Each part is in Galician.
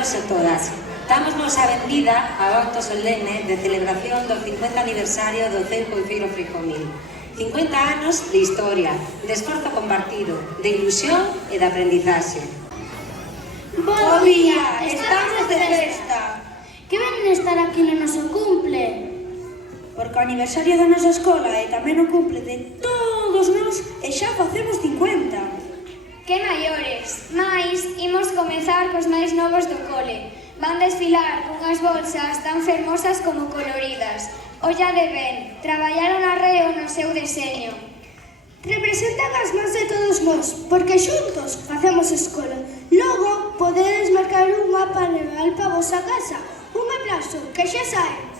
todos e todas. Dámonos a benvida ao acto solene de celebración do 50 aniversario do Ceo Concello Freijomil. 50 anos de historia, de esforzo compartido, de ilusión e de aprendizaxe. Bo día, estamos de festa. Que venen estar aquí no noso cumple? Porque o aniversario da nosa escola é tamén o cumple de todos nós e xa facemos 50. Que maiores, mais imos comezar cos máis novos do cole. Van desfilar cunhas bolsas tan fermosas como coloridas. Ollade ben, traballaron arreo no seu deseño. Representan as mans de todos nós, porque xuntos facemos escola. Logo, podedes marcar un mapa legal para a vosa casa. Un aplauso, que xa sae.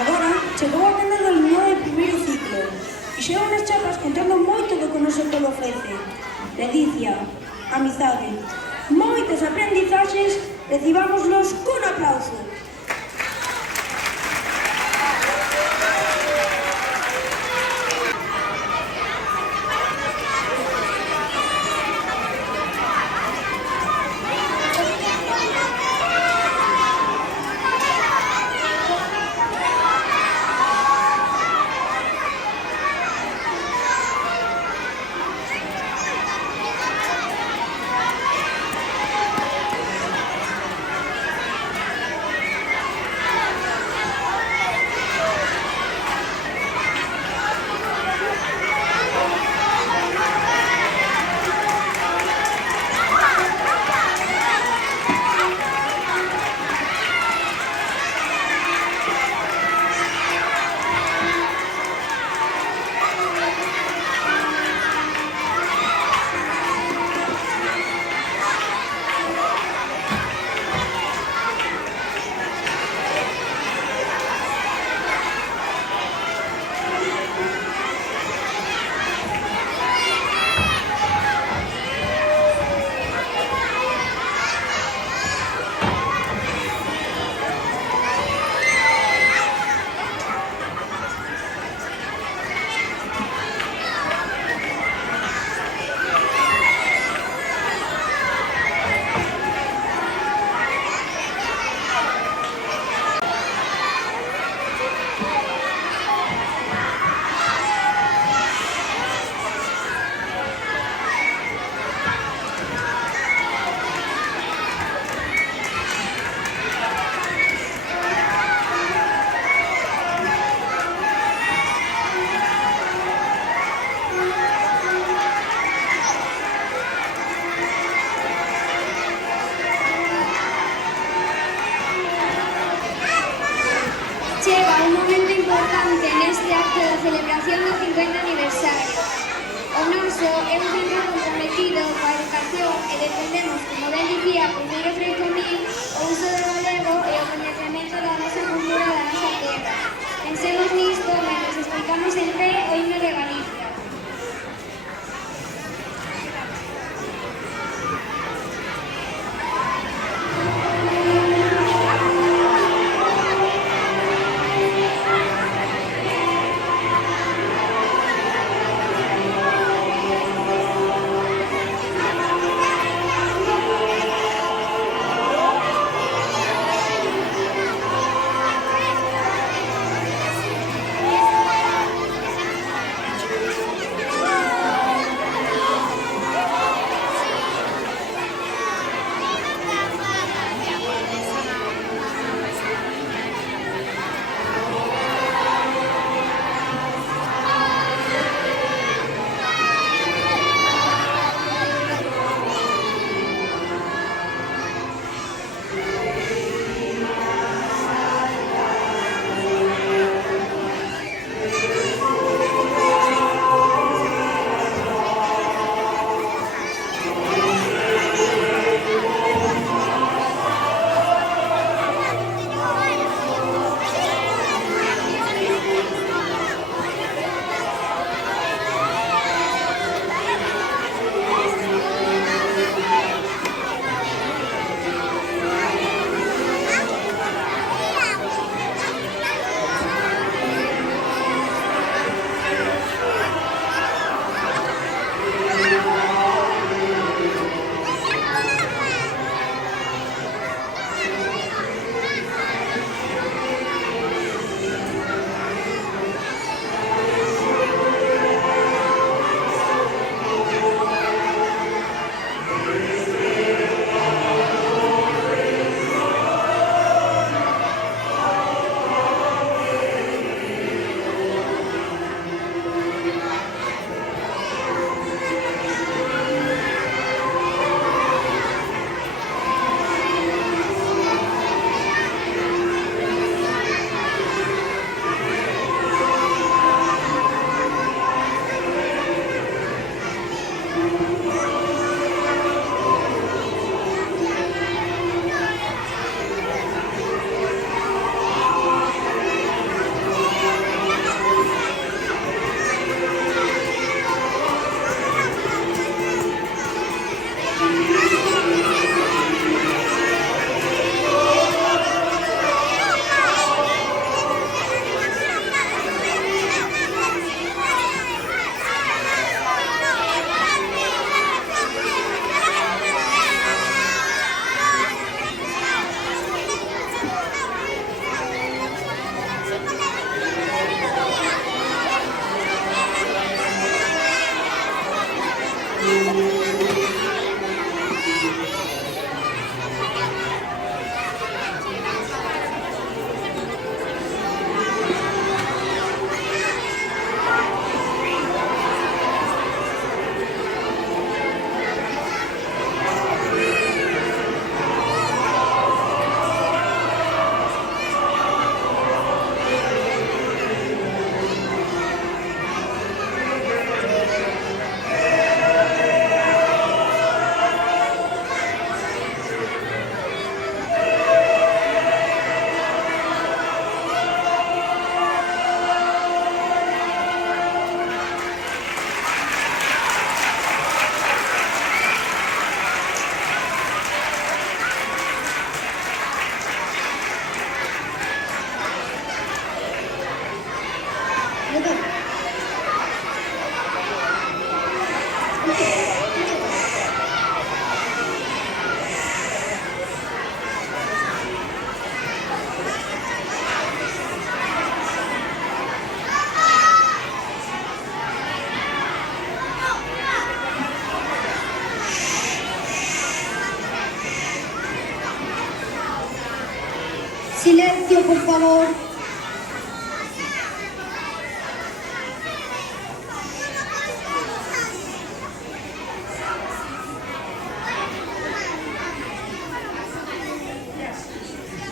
Agora, chegou a venda do limón de primeiro ciclo. Fixeron as chapas contando moito do que o noso pueblo ofrece. Ledicia, amizade, moitas aprendizaxes, recibámoslos cun aplauso. celebración do 50 aniversario. O noso é un centro comprometido coa educación e defendemos, como ben dicía Concelleiro Freicomín, o uso do galego e o coñecemento da nosa cultura da nosa terra. Pensemos nisto mentre explicamos en pé o himno de Galicia. Silencio, por favor.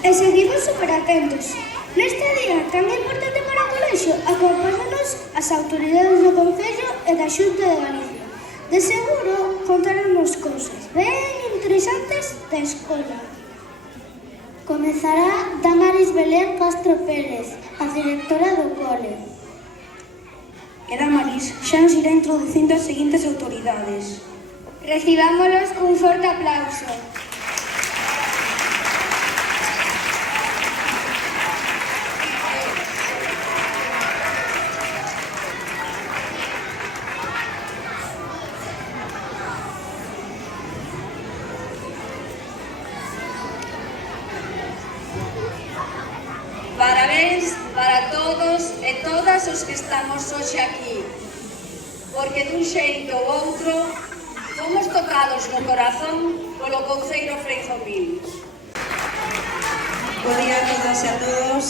E seguimos superatentos. Neste día tan importante para Colombia, colexio acompáñanos as autoridades do Concello e da Xunta de Galicia. De seguro contaremos cousas ben interesantes da escola. Comezará Damaris Belén Castro Pérez, a directora do cole. E Damaris xa nos irá introducindo as seguintes autoridades. Recibámolos cun forte aplauso. Parabéns para todos e todas os que estamos hoxe aquí, porque dun xeito ou outro fomos tocados no corazón polo Concello Freijomil. Bo día a todas e a todos.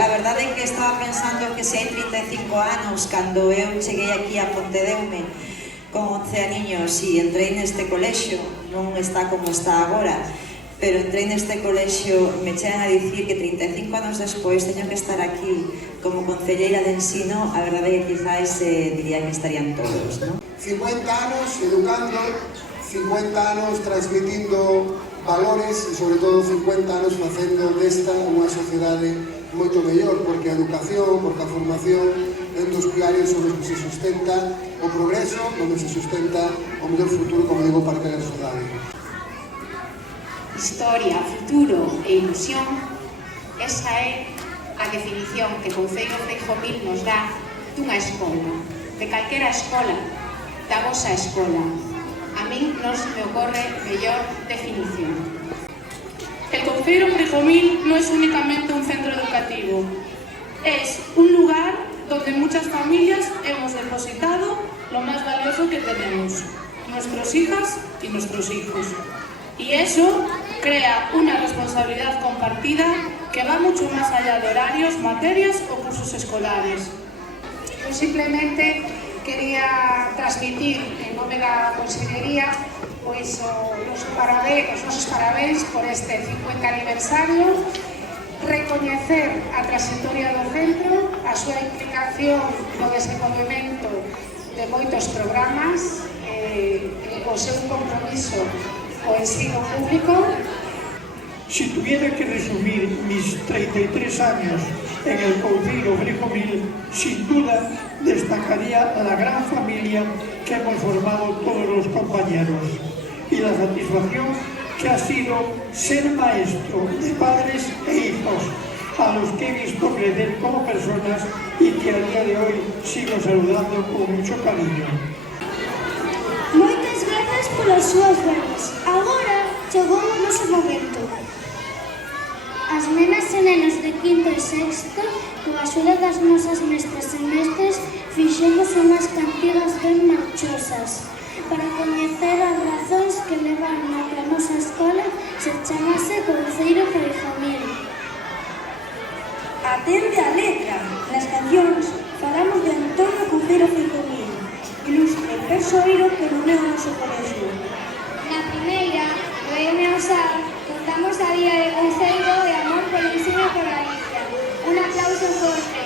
A verdade é que estaba pensando que se hai 35 anos cando eu cheguei aquí a Pontedeume con 11 aniños e entrei neste colexio, non está como está agora, pero entrei neste colexio, me chegan a dicir que 35 anos despois teño que estar aquí como concelleira de ensino, a verdade é que quizás diría que estarían todos, non? 50 anos educando, 50 anos transmitindo valores e sobre todo 50 anos facendo desta unha sociedade moito mellor, porque a educación, porque a formación é un dos pilares sobre os que se sustenta o progreso, onde se sustenta o mellor futuro, como digo, para cada sociedade. Historia, futuro e ilusión, esa é a definición que o Concello Freijomil nos dá dunha escola, de calquera escola, da vosa escola. A min non se me ocorre mellor definición. El Concello Freijomil no es únicamente un centro educativo, es un lugar donde muchas familias hemos depositado lo más valioso que tenemos, nuestras hijas y nuestros hijos. Y eso crea una responsabilidad compartida que va mucho más allá de horarios, materias o cursos escolares. Yo simplemente quería transmitir en nome da Consellería pois os nosos parabéns por este 50 aniversario, recoñecer a trayectoria do centro, a súa implicación no desenvolvemento de moitos programas, o seu compromiso o ensino público. Si tuviera que resumir mis 33 años en el Concello Freijomil, sin duda destacaría la gran familia que hemos formado todos los compañeros y la satisfacción que ha sido ser maestro de padres e hijos a los que he visto crecer como personas y que a día de hoy sigo saludando con mucho cariño. Moitas grazas polas súas velas. Agora chegou o noso momento. As nenas e nenos de quinto e sexto, coa axuda das nosas mestras e mestres, fixemos unhas cantigas ben marchosas para coñecer as razóns que levaron a que a nosa escola se chamase Concello Freijomil. Atende a letra. Nas cancións falamos de Antonio Concello Freijomil, ilustre persoeiro que runeu o noso colexio. Na primeira, do EMEOSAL, contamos a Día de Concello de Amor polo Ensino por Galicia. Un aplauso forte.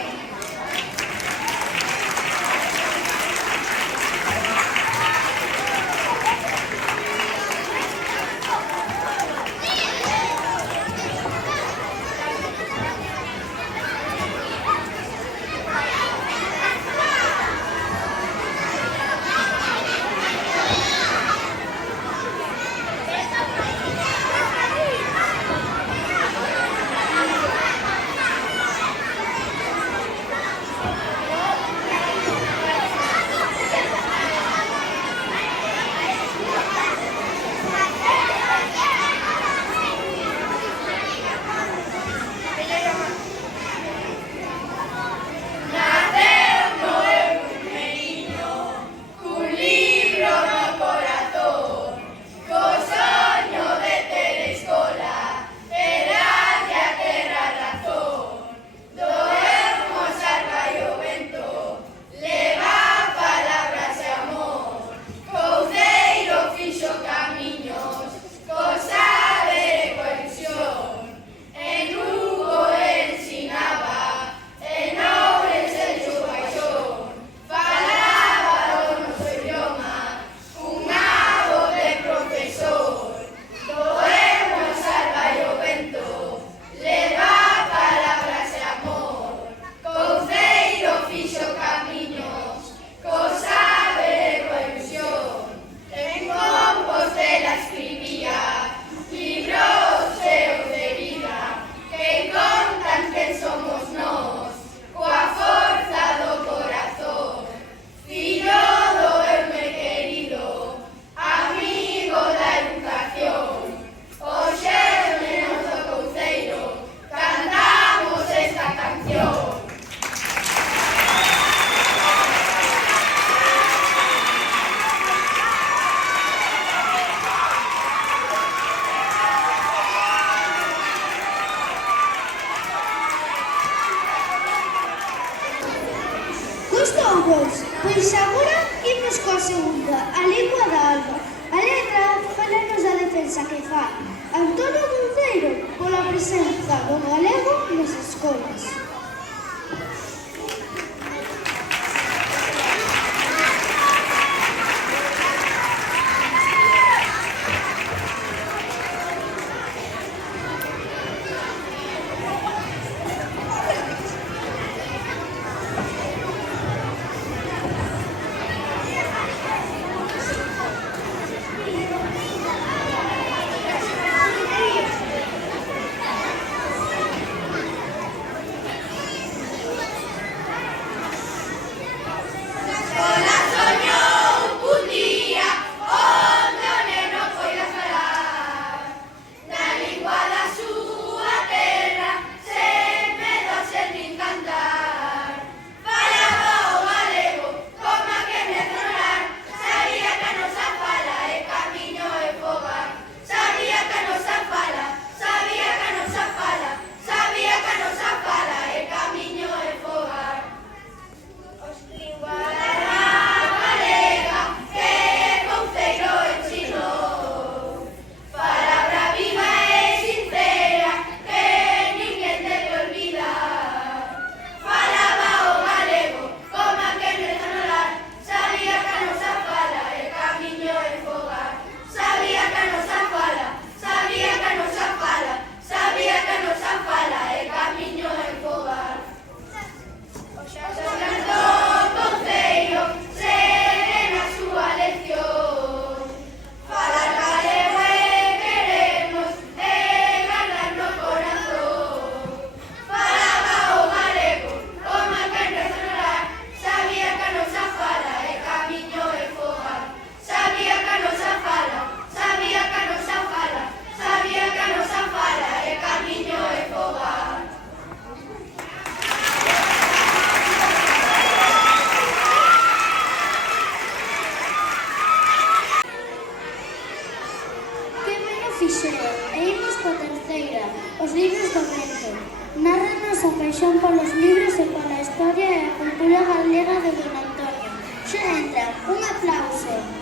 fixeo e imos coa terceira, os libros do vento. Nárranos a paixón polos libros e pola historia e a cultura galega de Don Antonio. Xa entra, un aplauso.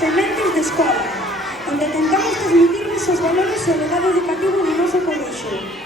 Sementes de Escola, onde tentamos transmitirles os valores e o legado educativo do noso colexio.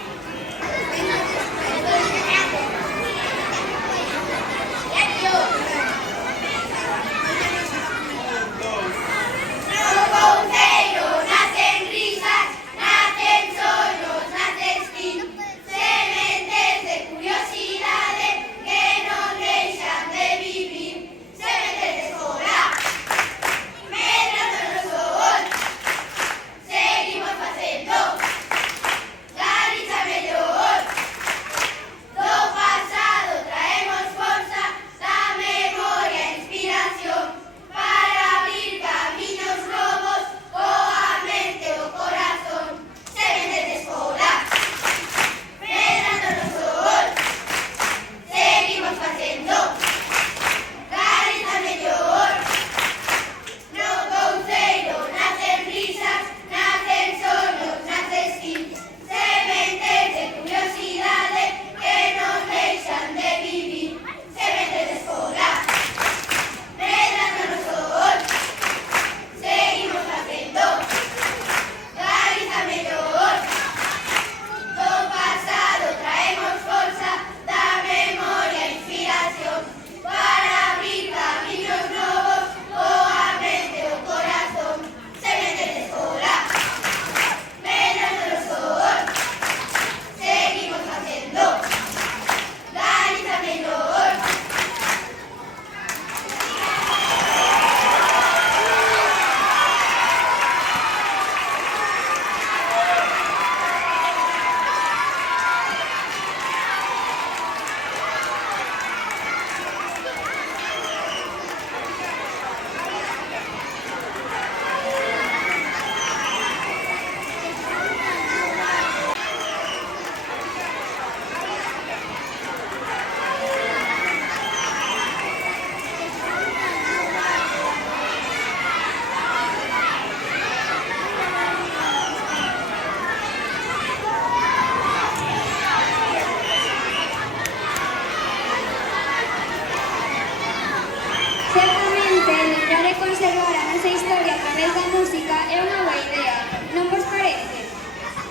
conservar a nosa historia a través da música é unha boa idea, non vos parece?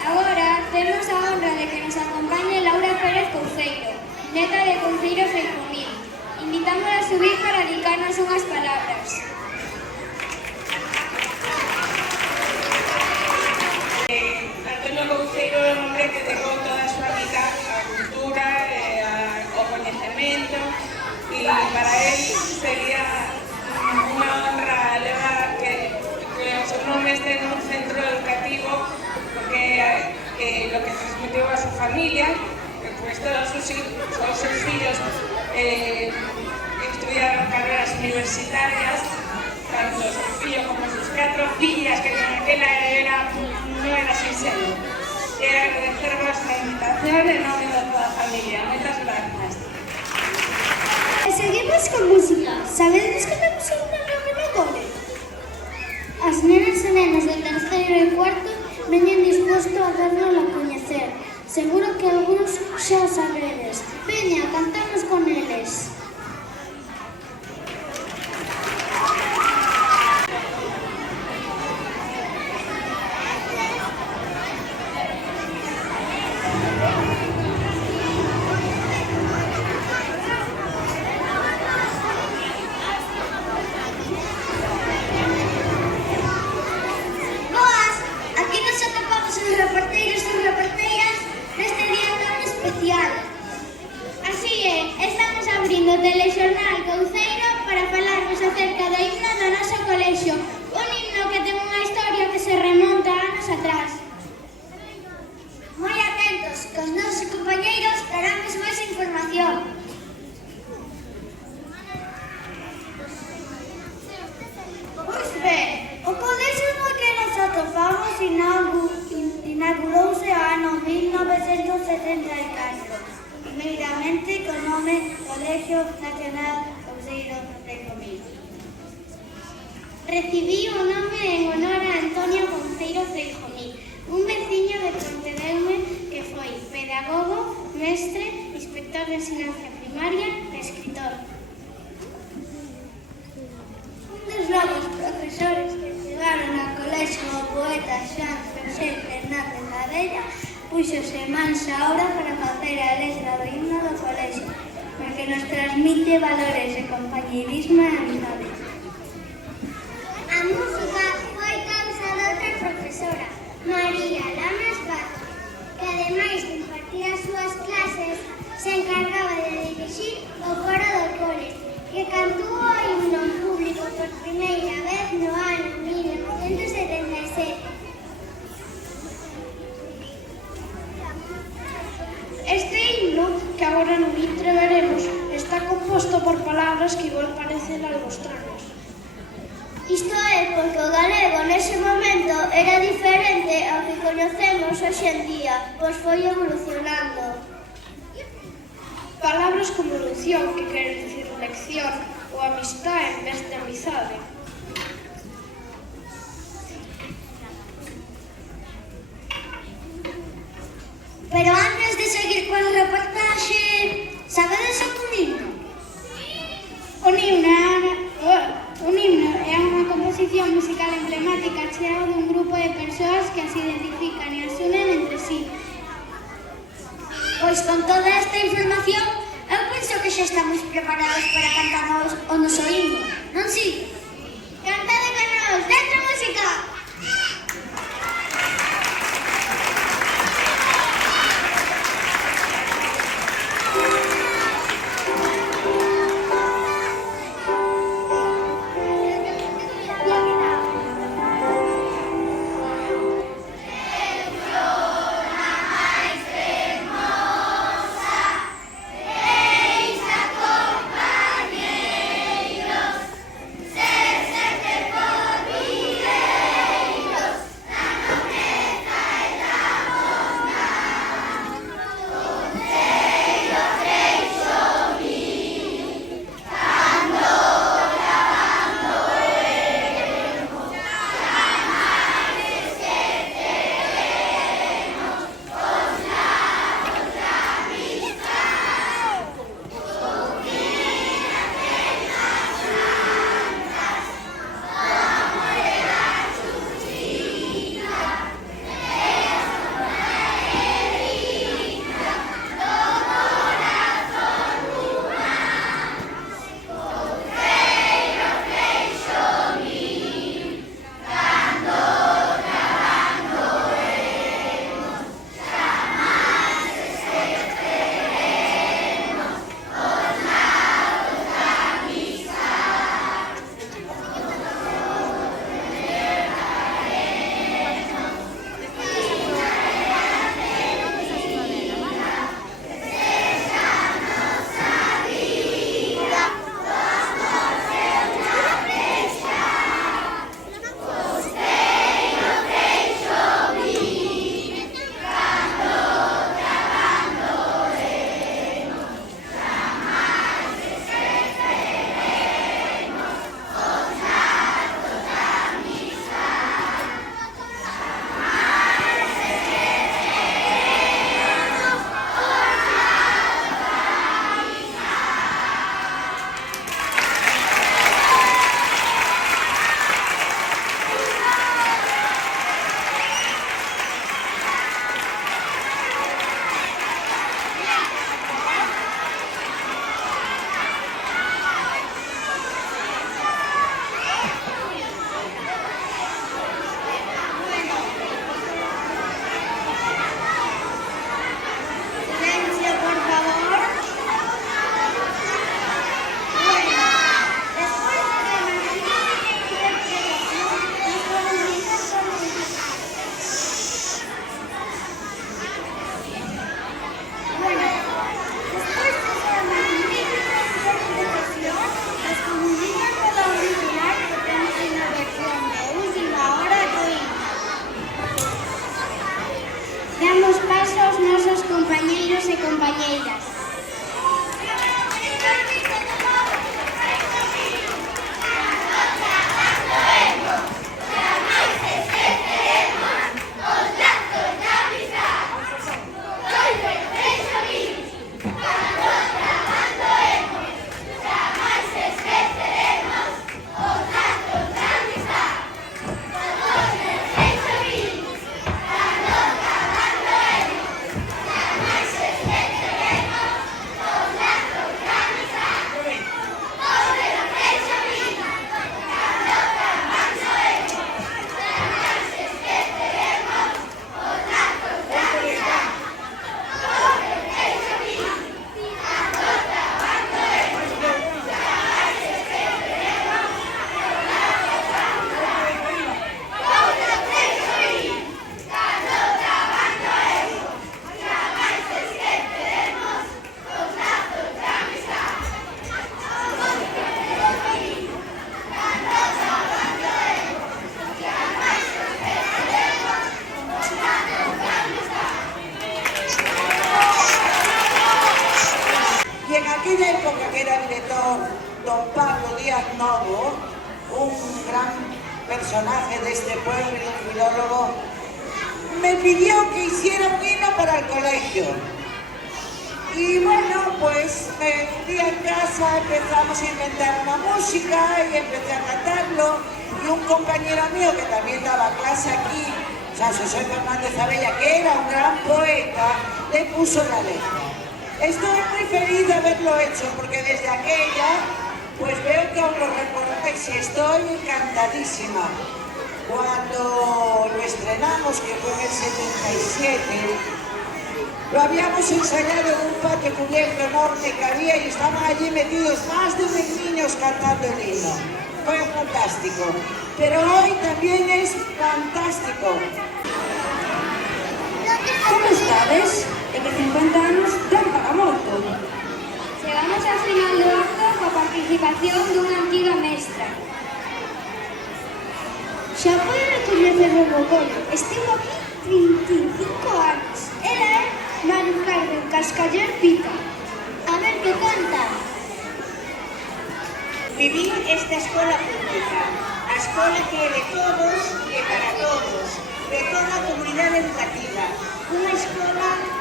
Agora temos a honra de que nos acompañe Laura Pérez Couceiro, neta de Couceiro Feijomil. Invitámola a subir para dedicarnos unhas palabras. Antonio Couceiro é un hombre que dedicou toda a súa vida á cultura e ao coñecemento, e para él sería unha honra levar que o seu nome este nun centro educativo, porque lo que transmitiu a súa familia, pues todos os seus fillos estudiaron carreras universitarias, tanto o seu fillo como sus 4 fillas, que aquela non era sincero. E agradeceros a invitación en nome de toda a familia. Moitas grazas. Seguimos con música. Sabedes que temos un programa no cole? As nenas e nenos de terceiro e cuarto veñen disposto a darnos a coñecer. Seguro que algúns xa o sabedes. Veña, cantamos con eles. do Telexornal Couceiro para falarvos acerca do himno do noso colexio, un himno que ten unha historia que se remonta anos atrás. Moi atentos, que os nosos compañeiros daránvos máis información. Pois ben, o colexio no que nos atopamos inaugurouse o ano 1974. Primeiramente con nome Colegio Nacional Couceiro Freijomil. Recibiu o nome en honor a Antonio Couceiro Freijomil, un veciño de Pontedeume que foi pedagogo, mestre, inspector de enseñanza primaria e escritor. Un dos novos profesores que chegaron ao colexio o poeta Xan José Fernández Ladella puxose mans a obra para facer a letra do himno do colexio, porque nos transmite valores de compañeirismo e amizade. A música foi causa de outra profesora, María Lamas Vázquez, que ademais de impartir as súas clases, se encargaba de dirixir o coro do cole, que cantou o himno en público por primeira vez no ano 1977. Este himno, que agora no intre veremos, está composto por palabras que igual parecen algo extrañas. Isto é porque o galego nese momento era diferente ao que conocemos hoxe en día, pois foi evolucionando. Palabras como ilusión, que quere dicir lección, ou amistad en vez de amizade. Pero antes de seguir coa reportaxe, sabedes o un himno? Un himno é unha composición musical emblemática chea dun grupo de persoas que as identifican e as unen entre sí. Pois con toda esta información, eu penso que xa estamos preparados para cantar o noso himno, non si? Cantade con nós, dentro música! Compañeiros, ser por don Pablo Díaz Novo, un gran personaje de este pueblo y un filólogo, me pidió que hiciera un himno para el colegio. Y bueno, pues un día en casa empezamos a inventar una música y empecé a cantarlo. Y un compañero mío que también daba clase aquí, San José Fernández Abella, que era un gran poeta, le puso la letra. Estoy muy feliz de haberlo hecho porque desde aquella pues veo que aún lo recordáis y estoy encantadísima. Cuando lo estrenamos, que fue en el 77, lo habíamos ensayado en un patio cubierto enorme que había y estaban allí metidos más de 1000 niños cantando el himno. Fue fantástico, pero hoy también es fantástico. Como estades? É que 50 anos dan para moito. Chegamos ao final do acto coa participación dunha antiga mestra. Xa foi recoñecer o meu cole. Estivo aquí 25 anos. Ela é Mari Carmen Cascaller Pita. A ver que conta. Viví esta escola pública, a escola que é de todos e para todos, de toda a comunidade educativa. Unha escola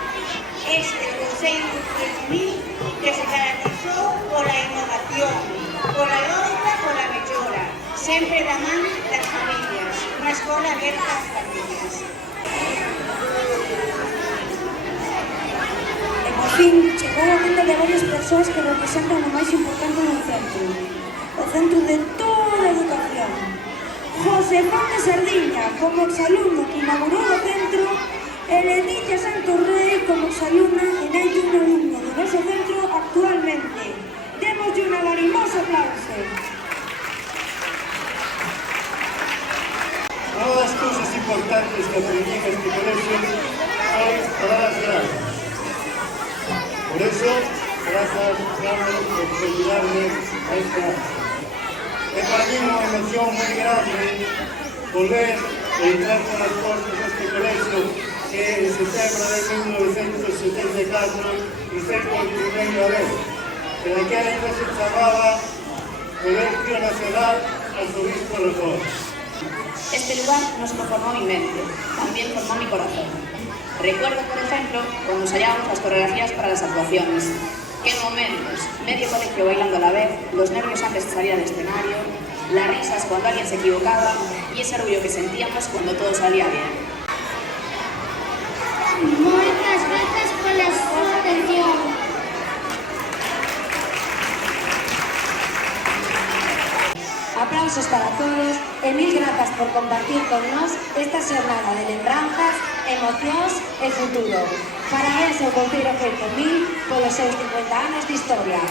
este Concello Freixomil que se caracterizou pola innovación, pola loita, pola mellora, sempre da man das familias, unha escola aberta ás familias. E por fin chegou a mente de varias persoas que representan o máis importante do centro, o centro de toda a educación. José Fonte Sardiña, como exalumno que inaugurou o centro, e Leticia Santorrey, como exalumna e nai dun alumno do noso centro actualmente. Démoslle un agarimoso aplauso. Una de las cosas importantes que aprendí en este colegio fue dar las gracias. Por eso, gracias, Carlos, por ayudarme a esta. Es para mí una emoción muy grande volver a entrar con las puertas de este colegio que en septiembre de 1974 hice por primera vez. En aquella entonces se llamaba Colegio Nacional Arzobispo Rejón. Este lugar nos conformó mi mente, también formó mi corazón. Recuerdo, por ejemplo, cuando ensayábamos las coreografías para las actuaciones. ¡Qué momentos! Medio colegio bailando a la vez, los nervios antes de salir al escenario, las risas cuando alguien se equivocaba y ese orgullo que sentíamos cuando todo salía bien. Moitas grazas pola súa atención. Aplausos para todos e mil grazas por compartir con nós esta xornada de lembranzas, emocións e futuro. Parabéns ao Concello Freixomil polos seus 50 anos de historia.